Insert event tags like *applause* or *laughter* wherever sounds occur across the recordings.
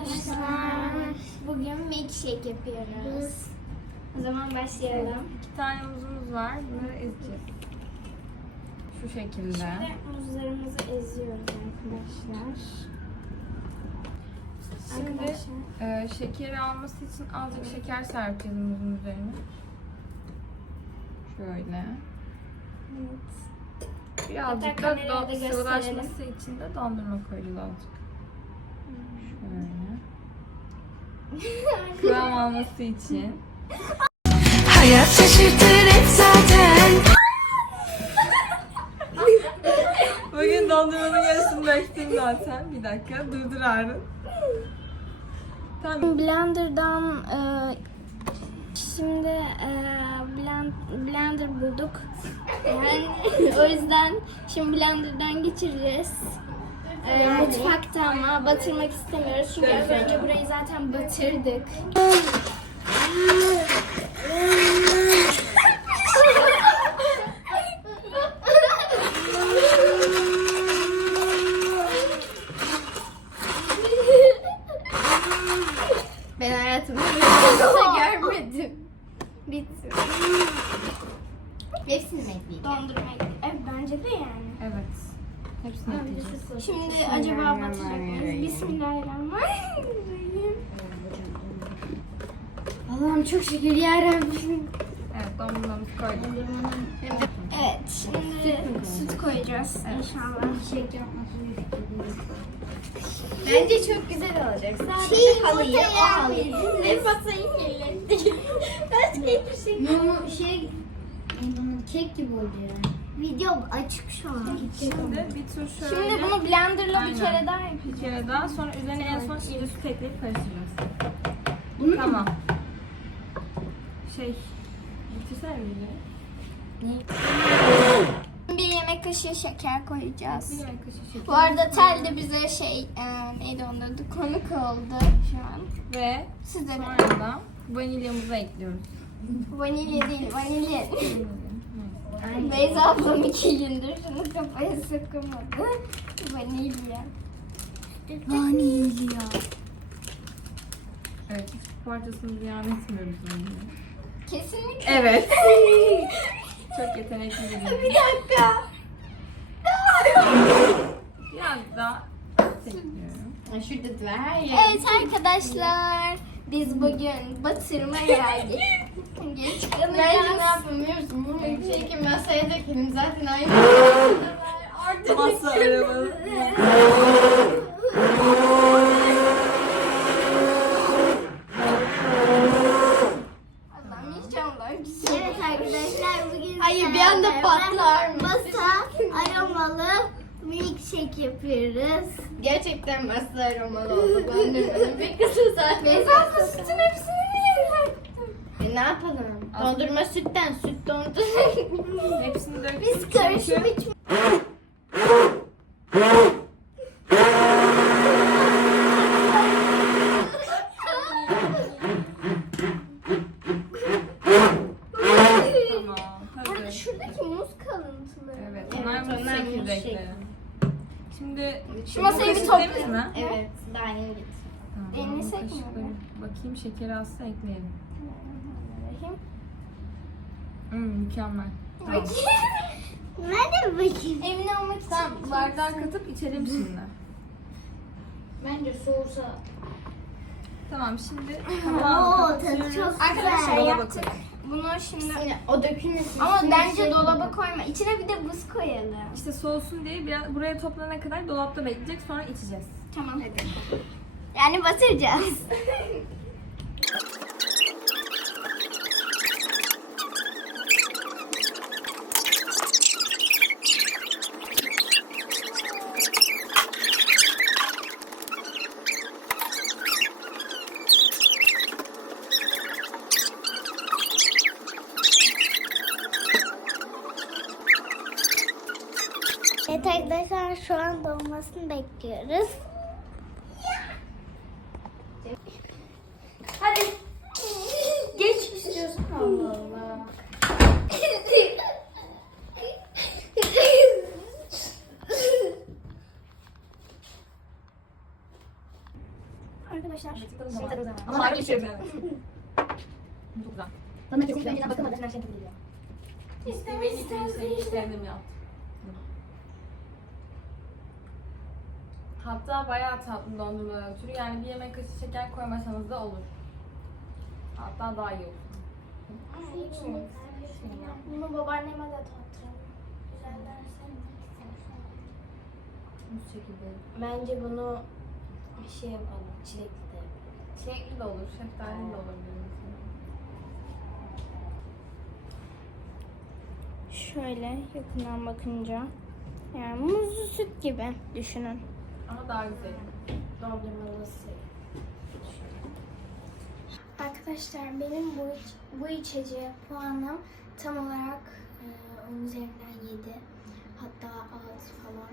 arkadaşlar. Bugün milkshake yapıyoruz. O zaman başlayalım. İki tane muzumuz var. Bunları ezeceğiz. Şu şekilde. Şimdi muzlarımızı eziyoruz arkadaşlar. Şimdi e, şekeri alması için azıcık şeker serpeceğiz muzun üzerine. Şöyle. Evet. Birazcık da da sıvılaşması için de dondurma koyacağız azıcık. Şöyle. Kıvam alması için. Hayat şaşırtır hep zaten Bugün dondurmanın yarısını döktüm zaten. Bir dakika durdur Arın. Tamam. Blender'dan e, şimdi e, blend, blender bulduk. Yani *laughs* o yüzden şimdi blender'dan geçireceğiz. E, mutfakta ama batırmak istemiyoruz çünkü az önce burayı zaten batırdık. Ben hayatımda böyle bir şey görmedim. Bitti. Hepsini mi ekleyeceğim? Dondurma Evet bence de yani. Evet. Hepsini ekleyeceğiz. Şimdi acaba batacak mıyız? Bismillahirrahmanirrahim. Allah'ım çok şükür yarabbim. Evet dondurmamızı koyduk. Evet şimdi süt koyacağız inşallah. Bence çok güzel olacak. Sadece halıyı o halıyı. Ve batayı kirlettik. Başka hiçbir şey Mumu şey kek gibi oldu ya. Video açık şu an. Şimdi bir tur şöyle. Şimdi bunu blenderla Aynen. bir kere daha yapacağız. bir kere daha sonra üzerine en son iyice süt ekleyip karıştıracağız. Bunu Tamam. Şey, bitirsene bir Bir yemek kaşığı şeker koyacağız. Bir yemek kaşığı şeker. Bu arada Tel de bize şey e, neydi onun adı konuk oldu şu an. Ve Siz de sonra da vanilyamızı ekliyoruz. vanilya değil vanilya. *laughs* Beyza ablam iki gündür şunu kafaya sokamadı. Vanilya. Vanilya. Evet, hiç parçasını ziyan etmiyoruz bence. Kesinlikle. Evet. *laughs* Çok yetenekli bir Bir bir dakika. Biraz daha ekliyorum. Şurada var her yer. Evet arkadaşlar. Biz bugün batırma geldik. Geç Bence ne kalacağız. yapalım biliyor musun? Mumu keki masaya dökelim zaten aynı. *laughs* Masa araba. Allah'ım inşallah güzel. Evet arkadaşlar bugün Hayır bir anda patlar mı? Masa aromalı milkshake yapıyoruz. Gerçekten masa aromalı oldu. Ben de bir kısa saat. Beyza sütün hepsini niye E, ne yapalım? Dondurma sütten süt dondur. *laughs* Hepsini döktük. Biz. Tamam. Burada Hazır. şuradaki muz kalıntıları. Evet, onlar muz onlar çekirdekleri. şekli. Şimdi Şu masayı bir bu toplayalım. mi? evet. Daha yeni git. Tamam, bu sekme kaşıkları- Bakayım şekeri azsa ekleyelim. Bakayım. Hmm, mükemmel. Tamam. *laughs* Ben de bakayım. Emin olmak için. Tamam, bardağa katıp içelim şimdi. Bence soğusa. Tamam, şimdi *laughs* Oo, tabağı tadı çok Arkadaşlar güzel. dolaba Yaptık. koyalım. Bunu şimdi... O dökülmesin. Ama Üstüne bence şey- dolaba koyma. İçine bir de buz koyalım. İşte soğusun diye biraz buraya toplanana kadar dolapta bekleyecek sonra içeceğiz. Tamam hadi. Yani batıracağız. *laughs* Evet arkadaşlar şu an dolmasını bekliyoruz. Hadi. Geç istiyorsun. Allah Allah. arkadaşlar. Ama bir şey evet. Çok güzel. Bana önceden bakamadım. Geliyor. İstemeyi istemeyi kendim yaptım. Hatta bayağı tatlı dondurmalar türü. Yani bir yemek kaşığı şeker koymasanız da olur. Hatta daha iyi olur. Bunu babaanneme de tattıralım. Güzel dersen. Bu şekilde. Bence bunu şey yapalım. Çilekli de. Çilekli de olur, şeftali de olur benim için. Şöyle yakından bakınca. Yani muzlu süt gibi düşünün. Ama daha güzel. Dondurmalı şey. Arkadaşlar benim bu, iç- bu içeceğe puanım tam olarak e, 10 üzerinden 7 hatta 6 falan.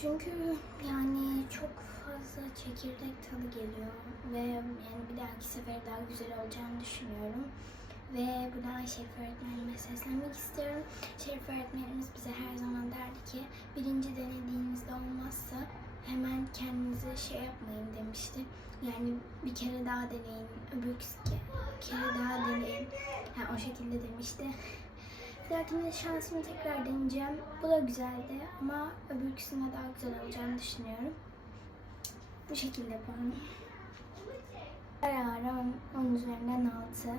Çünkü yani çok fazla çekirdek tadı geliyor ve yani bir dahaki sefer daha güzel olacağını düşünüyorum. Ve buradan Şerif öğretmenime seslenmek istiyorum. Şerif öğretmenimiz bize her zaman derdi ki birinci denediğinizde olmazsa hemen kendinize şey yapmayın demişti. Yani bir kere daha deneyin, öbür ke- kere daha deneyin. Yani o şekilde demişti. Dahakine şansımı tekrar deneyeceğim. Bu da güzeldi ama öbürküsünde daha güzel olacağını düşünüyorum. Bu şekilde puanım. Kararım 10 üzerinden 6.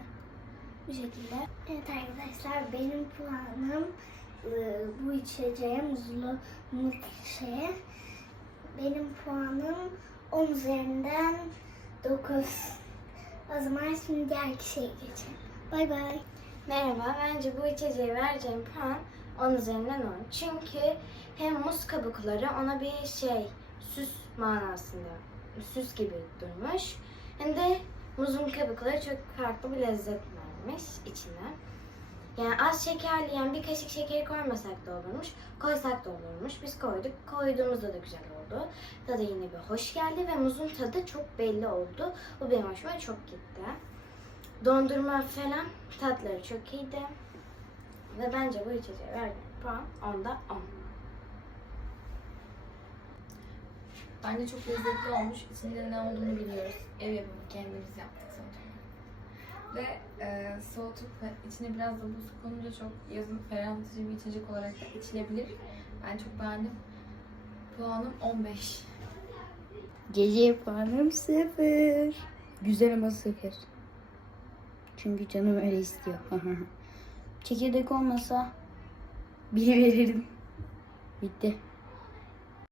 Bu şekilde. Evet arkadaşlar benim puanım e, bu içeceğe muzlu milkshake'e benim puanım 10 üzerinden 9. O zaman şimdi diğer kişiye geçelim. Bay bay. Merhaba, bence bu içeceğe vereceğim puan 10 üzerinden 10. Çünkü hem muz kabukları ona bir şey, süs manasında, süs gibi durmuş. Hem de muzun kabukları çok farklı bir lezzet vermiş içine. Yani az şekerli yani bir kaşık şekeri koymasak da olurmuş, koysak da olurmuş. Biz koyduk, koyduğumuzda da güzel oldu. Tadı yine bir hoş geldi ve muzun tadı çok belli oldu. Bu benim hoşuma çok gitti. Dondurma falan tatları çok iyiydi. Ve bence bu içeceğe verdiğim puan 10'da 10. Bence çok lezzetli olmuş. İçinde ne olduğunu biliyoruz. Ev yapımı kendimiz yaptık zaten. Ve e, soğutup içine biraz da buz konunca çok yazın ferahlatıcı bir içecek olarak da içilebilir. Ben çok beğendim. Puanım 15. Gece puanım sıfır. Güzel ama sıfır. Çünkü canım öyle istiyor. *laughs* Çekirdek olmasa biri *laughs* verirdim. Bitti.